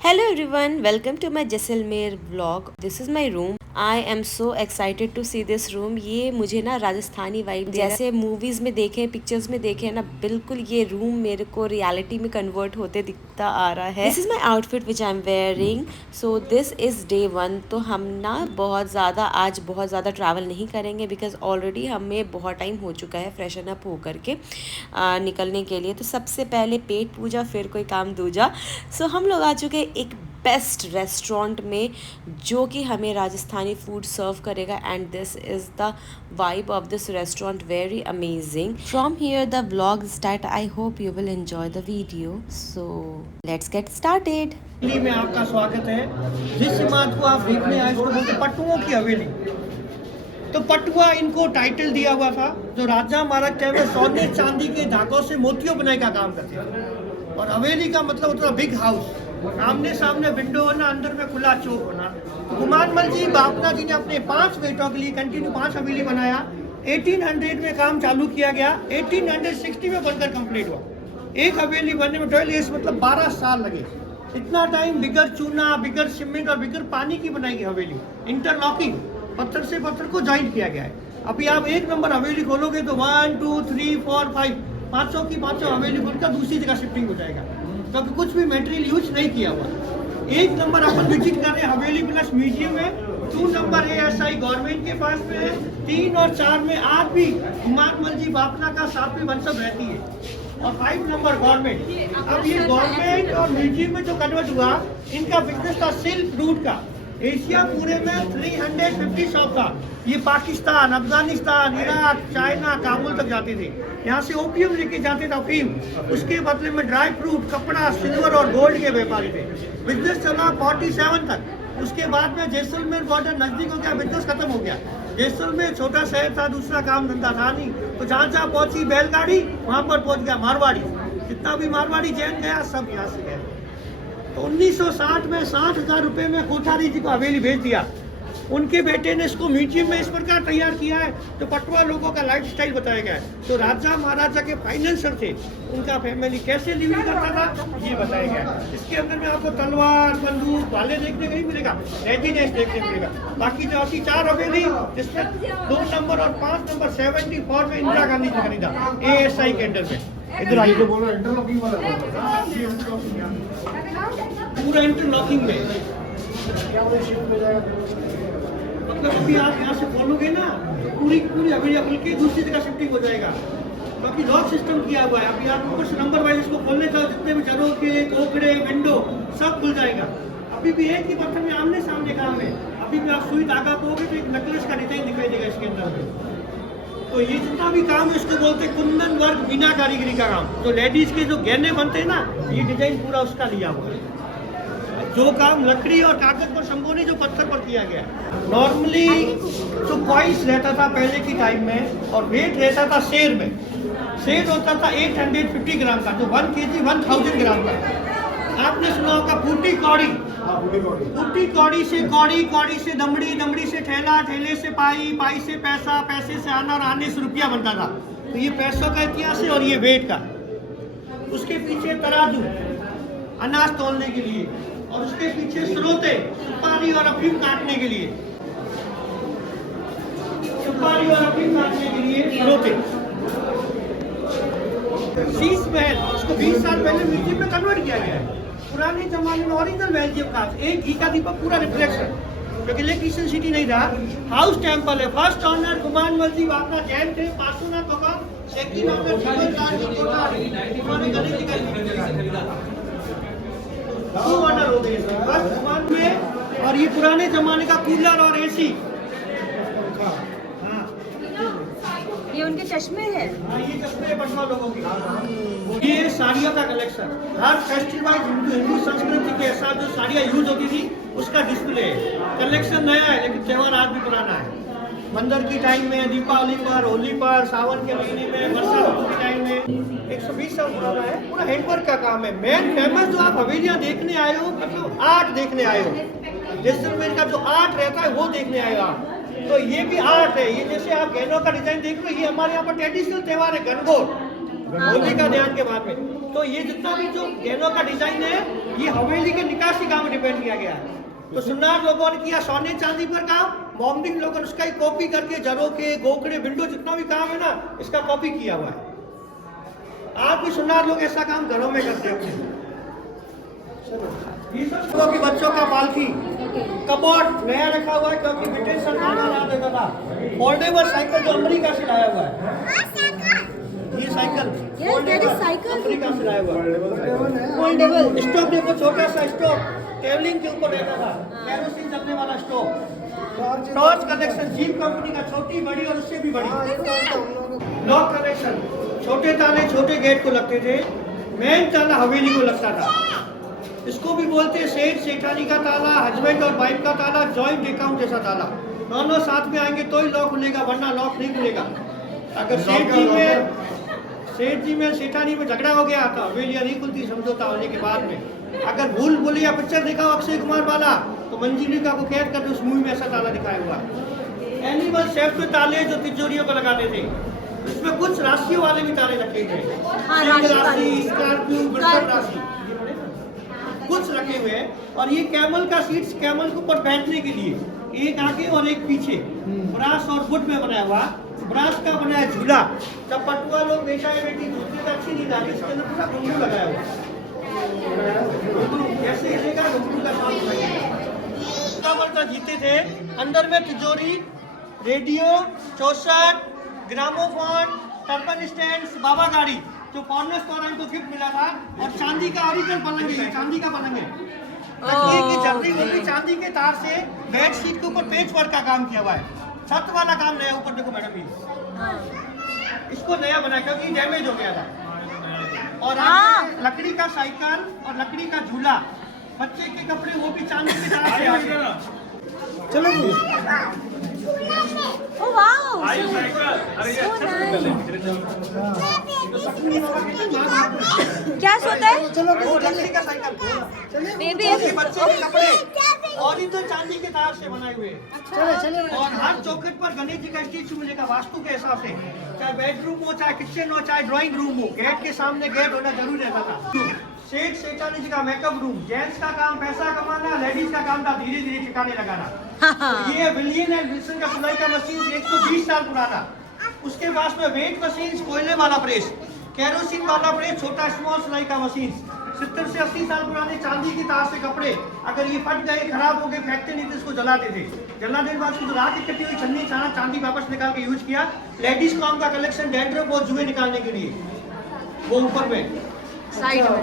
Hello everyone, welcome to my Jaisalmer vlog. This is my room. I am so excited to see this room. ये मुझे ना Rajasthani vibe जैसे movies में देखे pictures में देखे ना बिल्कुल ये रूम मेरे को रियलिटी में कन्वर्ट होते दिखता आ रहा है. This is my outfit which I am wearing. So this is day 1. तो हम ना आज बहुत ज़्यादा ट्रैवल नहीं करेंगे बिकॉज ऑलरेडी हमें बहुत टाइम हो चुका है फ्रेशन अप होकर के निकलने के लिए. तो सबसे पहले पेट पूजा फिर कोई काम दूजा. सो हम लोग आ चुके हैं एक बेस्ट रेस्टोरेंट में जो कि हमें राजस्थानी फूड सर्व करेगा and this is the vibe of this restaurant very amazing. From here the vlog start. I hope you will enjoy the video. So let's get started. में आपका स्वागत है. जिस इमारत को आप देखने आए उसको बोलते पटुओं की हवेली. तो पटुआ इनको टाइटल दिया हुआ था जो राजा महाराज टाइम में सोने चांदी के धागों से मोतियों बनाने का काम करते थे. और हवेली का मतलब होता बिग हाउस. आमने सामने विंडो होना, अंदर में खुला चौक होना. तो गुमानमल जी बापना जी ने अपने 5 बेटों के लिए कंटिन्यू 5 हवेली बनाया. 1800 में काम चालू किया गया. 1860 में बनकर कंप्लीट हुआ. एक हवेली बनने में 12 इयर्स मतलब 12 साल लगे. इतना टाइम बिगर चूना, बिगर सीमेंट और बिगर पानी की बनाई गई हवेली. इंटरलॉकिंग पत्थर से पत्थर को ज्वाइंट किया गया है. अभी आप एक नंबर हवेली खोलोगे तो 1 2 3 4 5 500 की 500 हवेली खोलकर दूसरी जगह शिफ्टिंग हो जाएगा क्योंकि कुछ भी मटेरियल यूज नहीं किया हुआ. एक नंबर अपन विजिट कर रहे हैं हवेली प्लस म्यूजियम है. 2 नंबर ASI गवर्नमेंट के पास में है. 3 और 4 में आज भी गुमानमल जी बापना का साथ में वंशज रहती है. और 5 नंबर गवर्नमेंट. अब ये गवर्नमेंट और म्यूजियम में जो कन्वर्ट हुआ इनका बिजनेस था सिल्क रूट का. एशिया पूरे में 350 शॉप था. ये पाकिस्तान, अफगानिस्तान, इराक, चाइना, काबुल तक जाते थे. यहाँ से ओपियम लेके जाते थे अफीम. उसके बदले में ड्राई फ्रूट, कपड़ा, सिल्वर और गोल्ड के व्यापारी थे. बिजनेस चला 47 तक. उसके बाद में जैसलमेर बॉर्डर नजदीक हो गया, बिजनेस खत्म हो गया. जैसलमेर छोटा शहर था, दूसरा काम धंधा था नहीं. तो जहाँ जहाँ पहुंची बैलगाड़ी वहाँ पर पहुंच गया मारवाड़ी. जितना भी मारवाड़ी जैन गया सब यहाँ से गया. तो 1960 में 60,000 रुपये में कोठारी जी को हवेली भेज दिया. उनके बेटे ने इसको म्यूजियम में इस प्रकार तैयार किया है तो पटवा लोगों का लाइफ स्टाइल बताया गया है. तो राजा महाराजा के फाइनेंसर थे, उनका फैमिली कैसे लिविंग करता था ये बताया गया है. इसके अंदर में आपको तलवार, बंदूक, भाले देखने को नहीं मिलेगा, रेजिडेंस देखने को मिलेगा. बाकी जो आपकी 4 हवेली जिसमें 2 नंबर और 5 नंबर 74 में इंदिरा गांधी जी खरीदा ASI के अंडर में. इधर आइए. बोलो इंटरलॉकिंग वाला पूरा इंटरलॉकिंग में मतलब अभी आप यहाँ से खोलोगे ना तो पूरी हवेली खुल के दूसरी जगह शिफ्टिंग हो जाएगा. बाकी लॉक सिस्टम किया हुआ है. अभी आप ऊपर से नंबर वाइज इसको खोलने का जितने भी झरोखे, कोखड़े, विंडो सब खुल जाएगा. अभी भी एक ही पत्थर में आमने सामने काम है. अभी भी आप सुई धागा कहोगे तो एक नेकलेस का डिजाइन दिखाई देगा इसके अंदर में. तो ये जितना भी काम है इसको बोलते हैं कुंदन वर्क बिना कारीगरी का काम. जो लेडीज के जो गहने बनते हैं ना ये डिजाइन पूरा उसका लिया हुआ है. जो काम लकड़ी और कागज पर संगोनी जो पत्थर पर किया गया. नॉर्मली जो कॉइस रहता था पहले की टाइम में और वेट रहता था शेर में. शेर होता था 850 ग्राम का जो 1 kg 1000 ग्राम का. आपने सुना होगा फूटी कौड़ी. फूटी कौड़ी से कौड़ी, कौड़ी से दमड़ी, दमड़ी से ठेला, ठेले से पाई, पाई से पैसा, पैसे से आना और आने से रुपया बनता था. तो ये पैसों का इतिहास है और ये वेट का. उसके पीछे तराजू अनाज तोलने के लिए और उसके पीछे स्रोते सुपारी और अफीम काटने के लिए. सुपारी और अफीम काटने के लिए स्रोते. शीश महल उसको 20 साल पहले म्यूजियम में कन्वर्ट किया गया है. पुराने जमाने में ओरिजिनल म्यूजियम का एक घी का दीपक पूरा रिफ्लेक्शन क्योंकि इलेक्ट्रिशियन सिटी नहीं था. हाउस टेम्पल है. फर्स्ट ऑनर गुमानमल जी बापना जैन थे. पासुनाथ बाबा सेकंड ऑनर जीवनलाल जी कोठारी उन्होंने गणेश जी का ऑनर हो गए फर्स्ट में. और ये पुराने जमाने का कूलर और AC. ये उनके चश्मे हैं. हाँ ये चश्मे पटवा लोगों की. ये साड़ियों का कलेक्शन हर फेस्टिवल हिंदू संस्कृति के साथ जो साड़ियाँ यूज होती थी उसका डिस्प्ले है. कलेक्शन नया है लेकिन त्योहार आज भी पुराना है. मंदिर की टाइम में, दीपावली पर, होली पर, सावन के महीने में, वर्षा ऋतु के टाइम में 120 साल पुराना है. पूरा हैंडवर्क का काम है. मेन फेमस जो आप हवेलियाँ देखने आए हो मतलब आर्ट देखने आए हो. जैसलमेर का जो आर्ट रहता है वो देखने आए हो आप. तो ये भी आर्ट है. ये जैसे आप गहनों का डिजाइन देख रहे हो ये हमारे यहाँ पर ट्रेडिशनल त्योहार है गणगौर. होली का ध्यान के बाद में तो ये जितना भी जो गहनों का डिजाइन है ये हवेली के निकासी काम में डिपेंड किया गया है। तो सुनार लोगों ने किया सोने चांदी पर काम, मोमडिंग लोगों ने उसका ही कॉपी करके झरोखे गोखड़े विंडो जितना भी काम है ना इसका कॉपी किया हुआ है। आज भी सुनार लोग ऐसा काम घरों में करते हैं। ये सब लोगों के बच्चों का पालकी कबोर्ड नया रखा हुआ है क्योंकि ब्रिटिश सरकार बना देता था। फोल्डेबल साइकिल जो अमेरिका से लाया हुआ है, ये साइकिल अमेरिका से लाया हुआ है। फोल्डेबल स्टोव देखो, छोटा सा स्टोव टेबलिंग के ऊपर रहता था, केरोसिन जलने वाला stove. Torch connection jeep company का, छोटी बड़ी और उससे भी बड़ी। लॉक कनेक्शन, छोटे ताले छोटे गेट को लगते थे, मेन ताला हवेली को लगता था। इसको भी बोलते हैं सेठ सेठानी का ताला, हस्बैंड और वाइफ का ताला, जॉइंट अकाउंट जैसा ताला। दोनों साथ में आएंगे तो ही लॉक खुलेगा, वरना लॉक नहीं खुलेगा। अगर सेठ जी में सेठानी में झगड़ा हो गया तो हवेलियां नहीं खुलती समझौता होने के बाद में। अगर भूल भुलैया पिक्चर दिखाओ अक्षय कुमार वाला तो मंजिलिका को कैद करके उस मूवी में ऐसा ताला दिखाया हुआ है। एनिमल शेफ के ताले जो तिजोरियों को लगाते थे, इसमें कुछ राशियों वाले भी ताले रखे थे, राशि, स्कॉर्पियो, वृषभ राशि कुछ रखे हुए हैं। और ये कैमल का सीट्स, कैमल के ऊपर बैठने के लिए एक आगे और एक पीछे, ब्रास और वुड में बनाया हुआ। ब्रास का बनाया झूला, जब पटुआ लोग बेटा या बेटी झूलते तो अच्छी नहीं आती, इसके अंदर पूरा घुंघरू लगाया हुआ, जैसे हिलेगा घुंघरू का साउंड जीते थे। अंदर में तिजोरी, रेडियो, चौसठ, ग्रामोफोन, टर्पन स्टैंड, बाबा गाड़ी जो फॉरनर्स द्वारा इनको गिफ्ट मिला था, और चांदी का ओरिजिनल पलंग है, चांदी का पलंग है। तकिए की जर्नी होती चांदी के तार से, बेड शीट के ऊपर पेच वर्क का काम किया हुआ है। छत वाला काम नया, ऊपर देखो मैडम प्लीज, इसको नया बना क्योंकि डैमेज हो गया था। और लकड़ी का साइकिल और लकड़ी का झूला, बच्चे के कपड़े वो भी चांदी के तार से आते। चलो क्या सोता है? चलो लकड़ी का साइकिल बेबी, बच्चे के कपड़े ओरिजिनल चांदी के तार से बनाए हुए। और हर चौखट पर गणेश जी का स्टैचू मिलेगा वास्तु के हिसाब से, चाहे बेडरूम हो, चाहे किचन हो, चाहे ड्राइंग रूम हो, गेट के सामने गेट होना जरूरी रहता था। सेठ सेठानी जी का मेकअप रूम, जेंट्स का काम पैसा कमाना, लेडीज का काम था धीरे धीरे ठिकाने लगाना। तो ये विलियन एंड विल्सन का सिलाई का मशीन 120 साल पुराना। उसके पास में वेट मशीन, कोयले वाला प्रेस, केरोसिन वाला प्रेस, छोटा स्मॉल सिलाई का मशीन, 70 से 80 साल पुराने चांदी की तार से कपड़े, अगर ये फट गए खराब हो गए फेंकते नहीं थे, इसको जलाते थे। जलाने के बाद उसको रात इकट्ठी हुई छन्नी छाना चांदी वापस निकाल के यूज किया। लेडीज काम का कलेक्शन, डैंड्रफ और जुए निकालने के लिए, वो ऊपर में साइड में।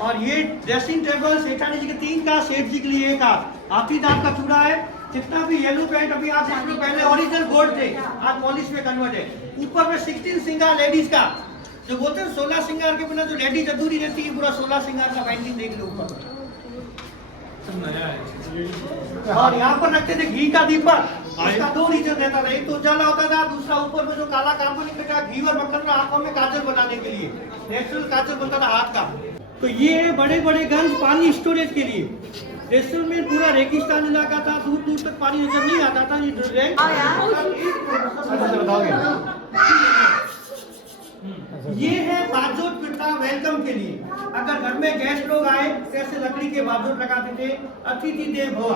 और ये ड्रेसिंग टेबल सेठानी जी के 3 का, सेठ जी के लिए 1 का। हाथी दांत का चूड़ा है। जितना भी येलो पेंट अभी आप देख लो, पहले ओरिजिनल गोल्ड थे, आज पॉलिश में कन्वर्ट है। ऊपर में 16 सिंगार लेडीज का, जो बोलते हैं 16 सिंगार के बिना जो लेडीज अधूरी रहती है, पूरा 16 सिंगार का पेंटिंग देख लो ऊपर। और यहाँ पर रखते थे घी का दीपक, इसका 2 रीजन रहता था, एक तो उजाला होता था, दूसरा ऊपर में जो काला कार्बन निकलता घी और मक्खन में आंखों में काजल बनाने के लिए, नेचुरल काजल बनता था हाथ का। तो ये बड़े बड़े गंज पानी स्टोरेज के लिए। जैसलमेर पूरा रेगिस्तान इलाका था, दूर दूर तक पानी नजर नहीं आता था। ये है बाजोट पिट्ठा वेलकम के लिए। अगर घर में गेस्ट लोग आए तो ऐसे लकड़ी के बाजोट लगाते थे। अतिथि देव भव,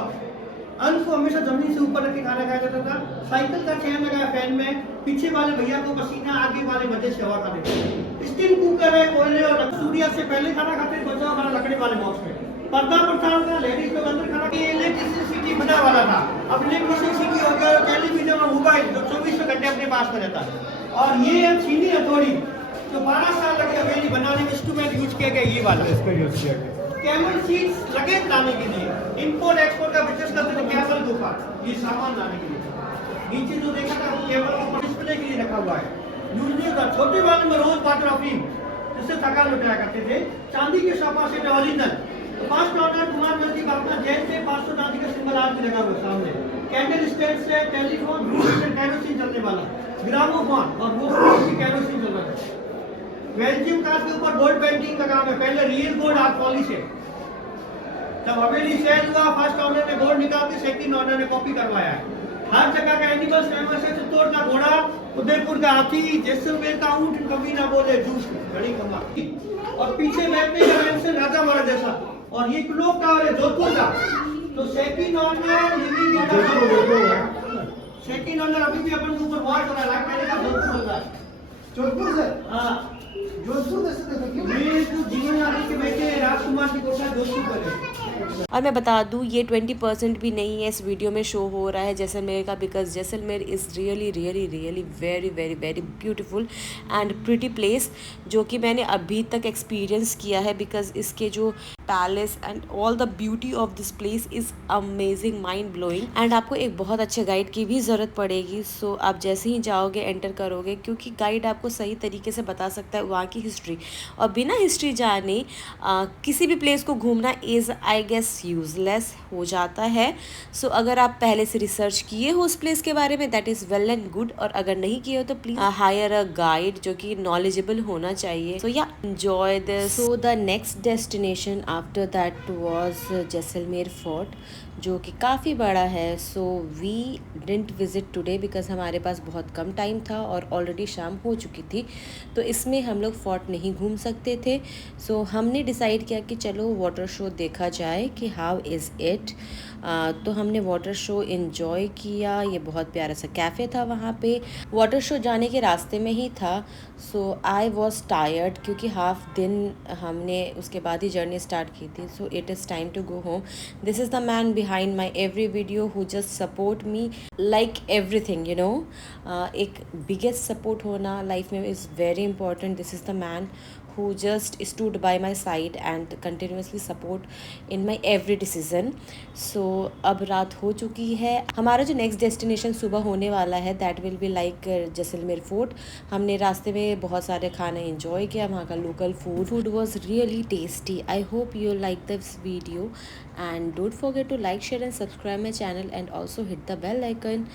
अन्न को हमेशा जमीन से ऊपर रख के खाना खाया जाता था। साइकिल का चैन लगाया फैन में, पीछे वाले भैया को पसीना, आगे वाले मजे से हवा खाते थे। स्टीम कुकर है, कोयले और सूर्य से पहले खाना खाते थे, बचा हुआ लकड़ी वाले बॉक्स में। पर्दा प्रथा था, लेडीज लोग अंदर खाना खाते। इलेक्ट्रिसिटी बना वाला था, अब इलेक्ट्रिसिटी हो गया, टेलीविजन और मोबाइल जो 24 घंटे अपने पास में रहता है। और ये है चीनी हथौड़ी जो 12 साल लगे हवेली बनाने में, इंस्ट्रूमेंट यूज किया गया, ये वाला इसका यूज किया गया। कैमल सीट्स लगे लाने के लिए, इंपोर्ट एक्सपोर्ट का बिजनेस करते थे। कैमल गुफा, ये सामान लाने के लिए। नीचे जो देखा था वो केवल डिस्प्ले के लिए रखा हुआ है, यूज नहीं होता। छोटे वाले में रोज वाटर अफीम जिससे थकान लुटाया करते थे। चांदी के सोफा सेट ओरिजिनल। तो 5 ऑनर कुमार नजदीक अपना जैन से 500 चांदी का सिंबल आज भी लगा हुआ सामने। कैंडल स्टैंड से टेलीफोन, कैरोसिन चलने वाला, ग्रामोफोन, और वो कैरोसिन चल रहा था। बेल्जियम कांच के ऊपर गोल्ड पेंटिंग का काम है, पहले रियल गोल्ड आज पॉलिश है। जब हवेली सेल हुआ, फर्स्ट ऑनर ने गोल्ड निकाल के सेकंड ऑनर ने कॉपी करवाया है। हर जगह का एनिमल्स फेमस है, चित्तौड़ का घोड़ा, उदयपुर का हाथी, जैसलमेर का ऊंट, कभी ना बोले जूस, बड़ी कमाल। और पीछे बैठने का मेंशन राजा महाराज जैसा। और ये क्लॉक टावर है जोधपुर का। तो second honour living in the second honour अभी भी अपन के ऊपर वार कर रहा है, पहले का जोधपुर चल रहा है। जोधपुर से हाँ जोधपुर कैसे देखो क्यों? ये तो जीवन आदि के बेटे राजकुमार की कोठा जोधपुर पर है। और मैं बता दूँ ये 20% भी नहीं है इस वीडियो में शो हो रहा है जैसलमेर का, because Jaisalmer is really really really very very very beautiful and pretty place, जो कि मैंने अभी तक एक्सपीरियंस किया है। बिकॉज इसके जो palace and all the beauty of this place is amazing, mind blowing. And आपको एक बहुत अच्छे गाइड की भी ज़रूरत पड़ेगी। सो आप जैसे ही जाओगे एंटर करोगे, क्योंकि गाइड आपको सही तरीके से बता सकता है वहाँ की हिस्ट्री, और बिना हिस्ट्री जाने किसी भी प्लेस को घूमना इज़ आई गेस यूजलेस हो जाता है। सो अगर आप पहले से रिसर्च किए हो उस प्लेस के बारे में, that is well and good, और अगर नहीं किए हो तो प्लीज हायर अ गाइड जो कि नॉलेजेबल होना चाहिए। So yeah enjoy this. So the next destination after that was Jaisalmer fort, जो कि काफ़ी बड़ा है। So we didn't visit today because हमारे पास बहुत कम टाइम था और ऑलरेडी शाम हो चुकी थी, तो इसमें हम लोग फोर्ट नहीं घूम सकते थे। सो हमने डिसाइड किया कि चलो वाटर शो देखा जाए कि हाउ इज़ इट। तो हमने वाटर शो इन्जॉय किया। ये बहुत प्यारा सा कैफ़े था वहाँ पे, वाटर शो जाने के रास्ते में ही था। सो आई वॉज टायर्ड क्योंकि हाफ दिन हमने उसके बाद ही जर्नी स्टार्ट की थी। So it is time to go home. This is the man behind my every video who just support me like everything, you know. एक बिगेस्ट सपोर्ट होना लाइफ में is very important. This is the man who just stood by my side and continuously support in my every decision. So अब रात हो चुकी है। हमारा जो नेक्स्ट डेस्टिनेशन सुबह होने वाला है that will be like Jaisalmer fort. हमने रास्ते में बहुत सारे खाना एंजॉय किया, वहाँ का local food was really tasty. I hope you like this video and don't forget to like, share and subscribe my channel and also hit the bell icon.